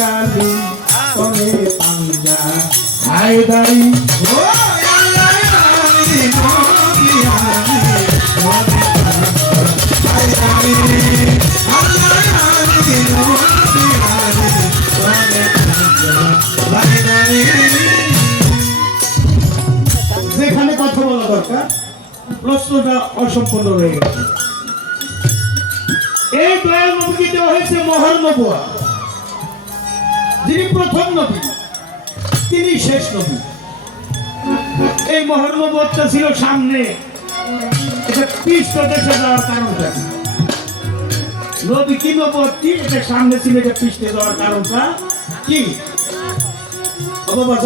আলী করে পাঞ্জা হায়দারি ও যেখানে কথা বলা দরকার, প্রশ্নটা অসম্পূর্ণ রয়ে গেছে। এই দয়াল নবীকে দেওয়া হয়েছে মহান নবুয়া। যিনি প্রথম নবী, তিনি শেষ নবী। এই মহান নবুয়াটা ছিল সামনে। কি বাবা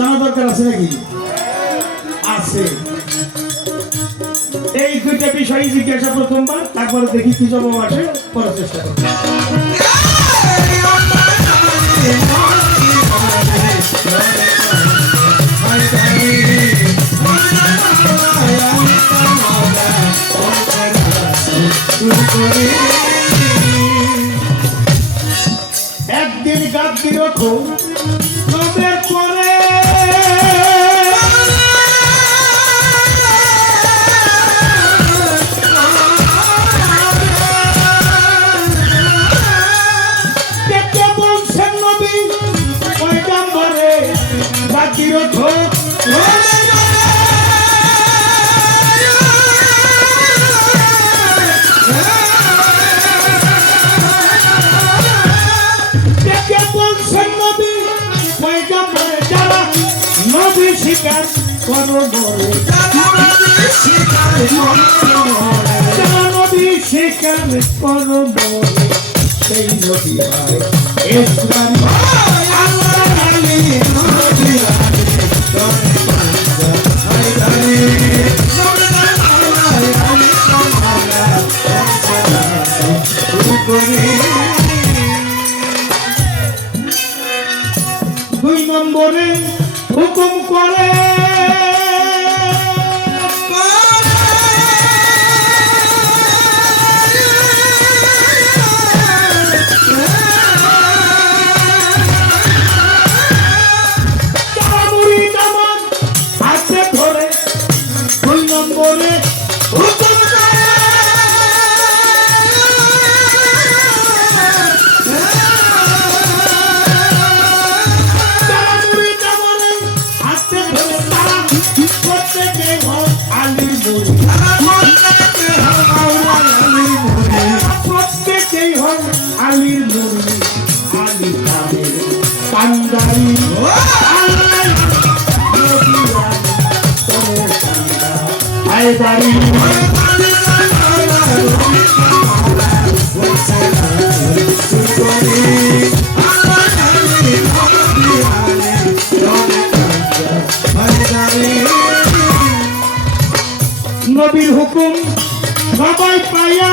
জিজ্ঞাসা প্রথমবার, তারপরে দেখি কি জবাব আসে করার চেষ্টা করব। একদিন গাছ রকম করো বলে যারা নবী স্বীকার করো বলে সেই দুই নম্বরে হুকুম করে নবীর হুকুম সবাই পাইয়া।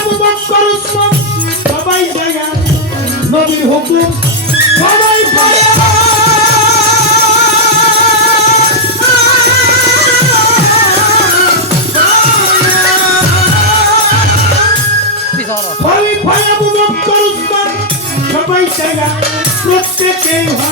আবু বকর উসমান সবাই পাইয়া নবীর হুকুম সবাই পাইয়া খলিফা আবু বকর উসমান সবাই পাইয়া প্রত্যেকেই হয়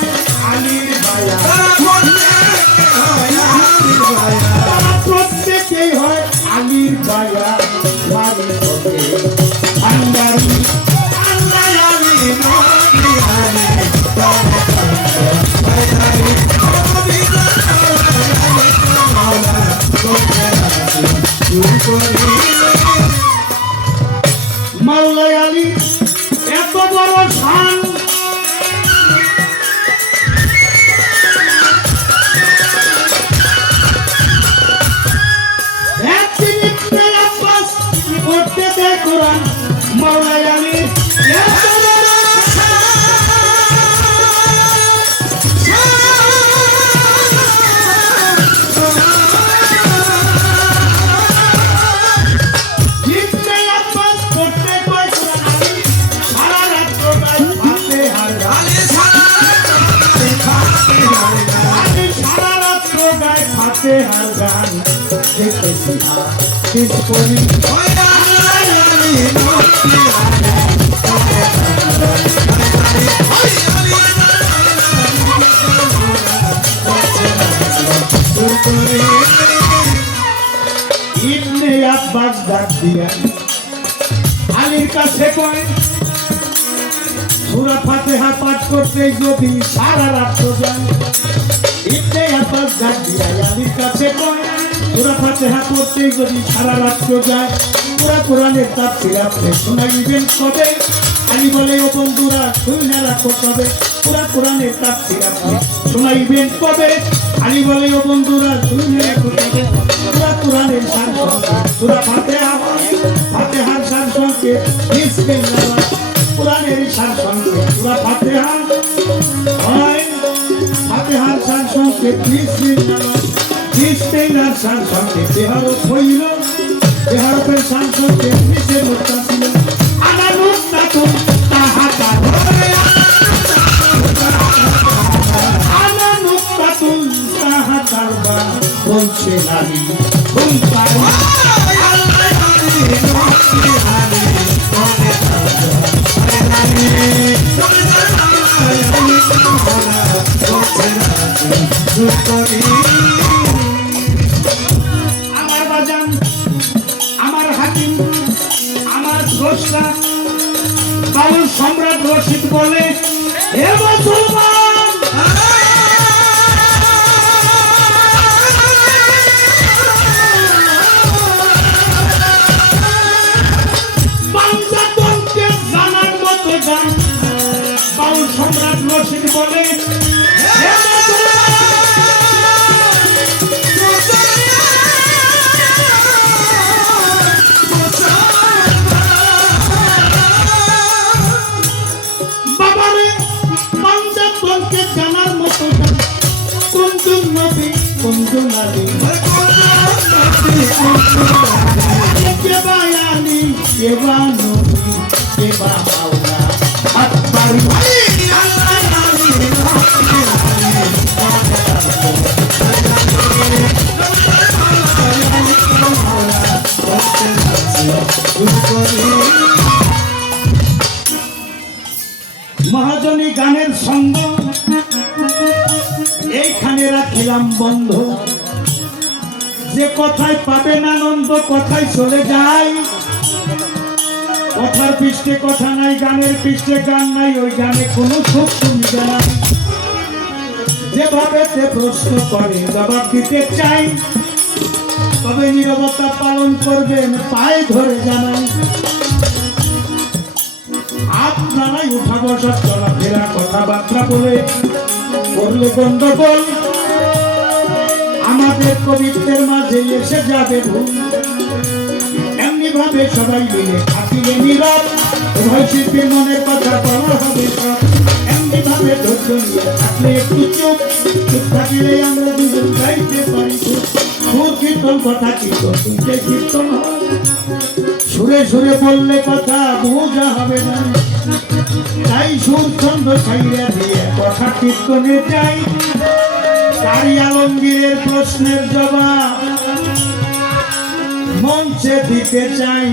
গায় ফাতে হার গান দেখেছি করি নবী ওই আলী ইবনে আব্বাস ডাক দিয়া আলীর কাছে কয়, সূরা ফাতিহা পাঠ করতে যদি সারা রাত যায়। ইবনে আব্বাস ডাক দিয়া আলীর কাছে কয় সূরা ফাতিহা পড়তে যদি সারা রাত যায় পুরা কোরআনের তাফসীর আপনি শোনাইবেন কবে? আলী বলে, ও বন্ধুরা শুনে রাখো কবে পুরা কোরআনের তাফসীর আপনি শোনাইবেন কবে? আলী বলে, ও বন্ধুরা শুনে রাখো কবে পুরা কোরআনের সার সুরা ফাতিহা ফাতিহার সার সঙ্গে বিসমিল্লাহ সার সঙ্গে সুরা ফাতিহা সার সঙ্গে বিসমিল্লাহ বিসমিল্লাহর সার সঙ্গে বেহরফ হইল। বেহরফের রশিদ বলে হে মুসলমান জানার মতো গান। বাউল সম্রাট রশিদ বলে কুঞ্জুন নবী কুঞ্জুন আলী কেবা আলী কেবা নবী কেবা মাওলা আকবর মহাজনী গানের সঙ্গ রাখিলাম বন্ধ। যে কথায় পাবেন আনন্দ কথায় চলে যায়। কথার পৃষ্ঠে কথা নাই, গানের পৃষ্ঠে গান নাই, ওই গানে কোনো সুখ সুবিধা নাই যেভাবে তে প্রশ্ন করে, জবাব দিতে চাই। তবে নিরবতা পালন করবেন পায়ে ধরে জানাই। আপনারাই উঠা বসা চলাফেরা কথাবার্তা বলে করলে গন্ডগোল আমাদের কবিত্বের মাঝে এসে যাবে এমনি ভাবে সবাই মিলে থাকিলে নীরব উভয় শিল্পীর মনের কথা বলা হবে এমনি ভাবে থাকলে একটু চুপ চুপ থাকিলে আমরা দুজন গাইতে পারি কথা কীর্তন কথা বোঝা হবে না। তাই সুর ছন্দ কথা কীর্তনে যাই। কারি আলমগীরের প্রশ্নের জবাব মঞ্চে দিতে চাই।